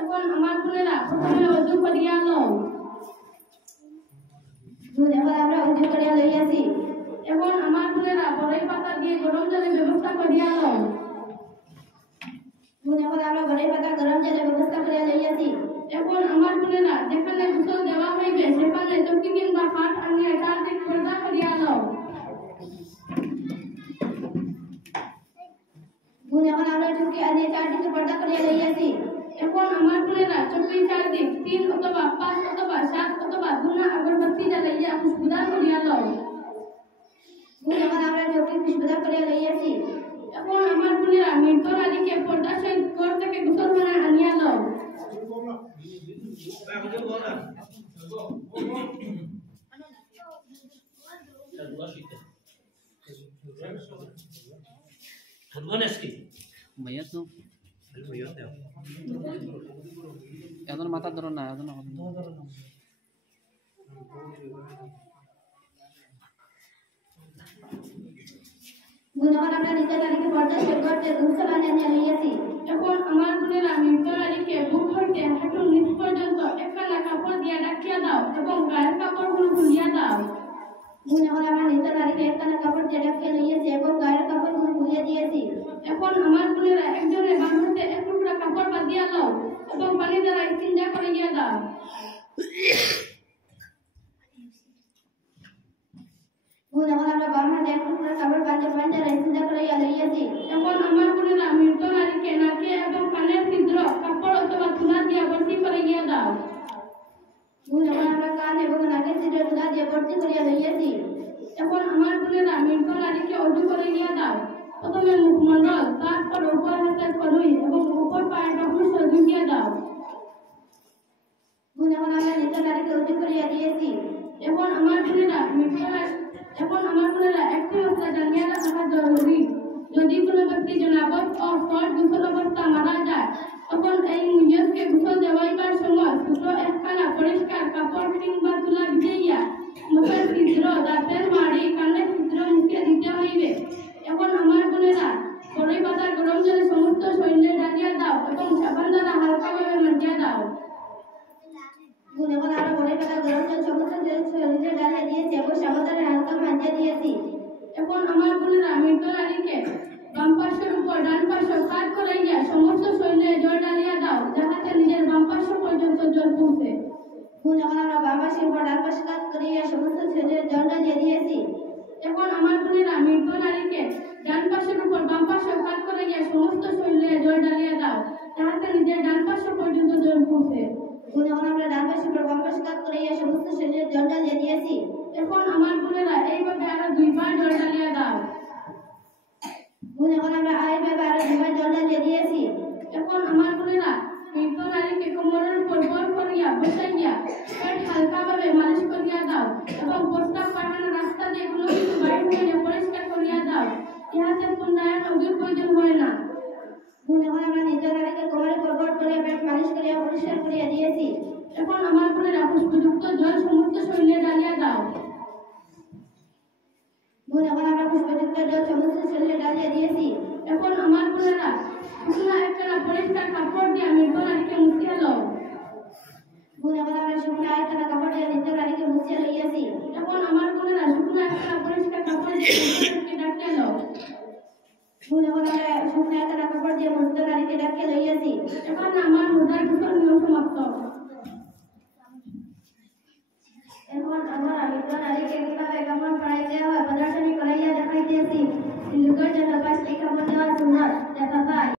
এখন আমার বোনেরা প্রথমে অজু করিয়া লও। এখন আমরা অজু করিয়া লইয়াছি। এখন আমার বোনেরা বড়ই পাতা দিয়ে গরম জলের ব্যবস্থা করিয়া লও। এখন আমরা বড়ই পাতা গরম জলের ব্যবস্থা করিয়া লইয়াছি। এখন আমার বোনেরা যেখানে গোসল দেওয়া হইবে সেখানে চৌকি কিংবা খাট আনিয়া চারদিক পর্দা করিয়া লও। এখন আমরা চৌকি আনিয়া চারদিকে পর্দা করিয়া লইয়াছি। এখন আমার বোনেরা চৌকির চারদিক 3 অথবা 5 অথবা 7 অথবা ধূনা আগরবাতি জ্বালাইয়া খুশবুদার করিয়া লও। এখন আমরা চৌকি খুশবুদার করিয়া লইয়াছি। এখন আমার বোনেরা মৃত নারীকে পর্দা সহিত ঘর থেকে গোসলখানায় আনিয়া লও। মাথা ধরো না এখন আমরা নিজের নারীকে পর্দা সহিত ঘর থেকে গোসলখানায় আনিয়া লইয়াছি। এখন আমার বোনেরা মৃত নারীকে বুক হইতে হাঁটুর নিচ পর্যন্ত একখানা কাপড় দিয়া ঢাকিয়া দাও এবং গায়ের কাপড়গুলো খুলিয়া দাও। এখন আমরা মৃত নারীকে একখানা কাপড় দিয়ে ঢাকিয়া লইয়াছি এবং গায়ের কাপড়গুলো খুলিয়া দিয়েছি। এখন আমার বোনেরা একজনের বাম হাতে এক টুকরা কাপড় বাঁধিয়া লও এবং পানি দ্বারা ইস্তিনজা করিয়া দাও। এখন আমরা বাম হাতে এক টুকরা কাপড় বাঁধে পানি দ্বারা ইস্তিনজা করিয়া লইয়াছি। এখন আমার বোনেরা মৃত নারীকে নাকে এবং কানের ছিদ্র কাপড় অথবা তুলা দিয়া ভর্তি করিয়া দাও। এখন আমরা কান এবং নাকের ছিদ্র তুলা দিয়ে ভর্তি করিয়া লইয়াছি। এখন আমার বোনেরা মৃত নারীকে অজু করিয়া দাও। প্রথমে মুখমণ্ডল, তারপর উপর হাতের কনুই এবং উপর পায়ের নখুশ ঝুঁকিয়া দাও। এখন আমরা মৃত নারীকে অজু করিয়া দিয়েছি। এখন আমার বোনেরা একটি মশলা জানিয়া রাখা জরুরি। যদি কোনো ব্যক্তি জনাবত ও ফল গোসল অবস্থা মারা যায় তখন এই নিয়তকে গোসল দেওয়াইবার সময় ছোট একখানা পরিষ্কার কাপড় কিংবা তুলা ভিজাইয়া মুখের ছিদ্র, দাঁতের মাড়ি, কানের ছিদ্র মুখে দিতে হইবে। এখন আমার বোনেরা বড়ই পাতা গরম জলে সমস্ত শরীরে ঢালিয়া দাও এবং সাবান দ্বারা হালকাভাবে মাজিয়া দাও। এখন আমরা বড়ই পাতা গরম জল সমস্ত শরীরে ঢালিয়া দিয়েছি এবং সাবান দ্বারা হালকা মাজিয়া দিয়েছি। এখন আমার বোনেরা মৃত নারীকে বাম পাশের উপর ডান পাশে কাত করাইয়া সমস্ত শরীরে জল ঢালিয়া দাও যাহাতে নিজের বাম পাশ পর্যন্ত জল পৌঁছে। এখন আমরা বাম পাশের উপর ডান পাশে কাত করাইয়া সমস্ত শরীরে জল ঢালিয়া দিয়েছি। এখন আমার বোনেরা মৃত নারীকে ডান পাশের উপর বাম পাশে কাত করাইয়া সমস্ত শরীরে জল ঢালিয়া দাও যাহাতে নিজের ডান পাশ পর্যন্ত জল পৌঁছে। এখন আমরা ডান পাশের উপর বাম পাশে কাত করাইয়া সমস্ত শরীরে জল ঢালিয়া দিয়েছি। এখন আমার বোনেরা এইভাবে আরো 2 বার জল ঢালিয়া দাও। এখন আমরা এইভাবে আরো 2 বার জল ঢালিয়া দিয়েছি। এখন আমার বোনেরা মৃত নারীকে কোমরের উপর বল করিয়া বসাইয়া পেট হালকাভাবে মালিশ করিয়া দাও এবং প্রস্তাব পাঠানোর রাস্তা দিয়ে কোনো কিছু বাইর হইলে পরিষ্কার করিয়া দাও। ইহাতে পুনরায় অজুর প্রয়োজন হয় না। এখন আমরা মৃত নারীকে কোমরের উপর বল করিয়া পেট মালিশ করিয়া পরিষ্কার করিয়া দিয়েছি। এখন আমার বোনেরা পুষ্পযুক্ত জল সমস্ত শরীরে ঢালিয়া দাও। এখন আমরা পুষ্পযুক্ত জল সমস্ত শরীরে ঢালিয়া দিয়েছি। এখন আমার বোনেরা শুকনো একখানা পরিষ্কার কাপড় দিয়ে মৃত নারীকে মুছিয়া লও। এখন আমরা শুকনো একখানা কাপড় দিয়ে মৃত নারীকে মুছিয়া লইয়াছি। এখন আমার বোনেরা শুকনো একখানা পরিষ্কার কাপড় দিয়ে মৃত নারীকে ঢাকিয়া লও। এখন আমরা শুকনো একখানা কাপড় দিয়ে মৃত নারীকে ঢাকিয়া লইয়াছি। এখন আমার